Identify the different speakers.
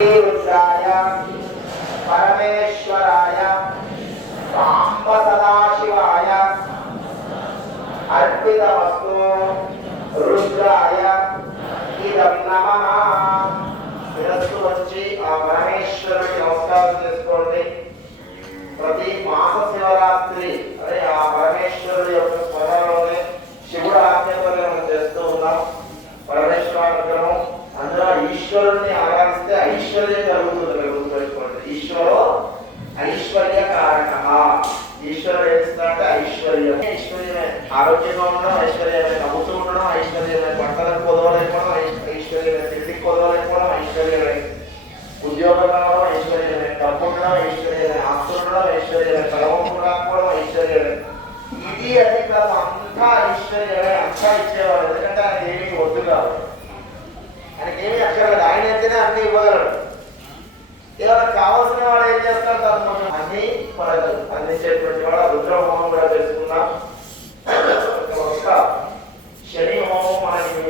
Speaker 1: రుద్రాయ పరమేశ్వరాయ సాంబ సదాశివాయ అర్పితమస్తు రుద్రాయ ఇదం నమ. శిరస్సు వచ్చి ఆ పరమేశ్వరుడికి నమస్కారం చేసుకోండి. ప్రతి మాస శివరాత్రి అదే ఆ పరమేశ్వరుడు యొక్క స్వరంలోనే శివుడు ఆజ్ఞతో చేస్తూ ఉన్నాం. పరమేశ్వర అనుగ్రహం అందులో ఈశ్వరుణ్ణి ఆరాధిస్తే ఐశ్వర్యం కలుగుతుంది మీరు గుర్తుపెట్టుకోండి ఈశ్వరు ఐశ్వర్య కారక ఈశ్వరుడు ఏమిస్తాడంటే ఐశ్వర్యం ఐశ్వర్యమే ఆరోగ్యంగా ఉండడం ఐశ్వర్యమే నవ్వుతూ ఉండడం ఐశ్వర్యమే బట్టలకు కొదవలేకపోవడం ఐ- ఐశ్వర్యమే తిండికి కొదవలేకపోవడం ఐశ్వర్యమే ఉద్యోగం రావడం ఐశ్వర్యమే డబ్బు ఉండడం ఐశ్వర్యమే ఆస్తులు ఉండడం ఐశ్వర్యమే కలవము రాకపోవడం ఐశ్వర్యమే ఇది అది కాదు అంతా ఐశ్వర్యమే అంతా ఇచ్చేవాడు ఎందుకంటే ఆయన ఏమీ వద్దు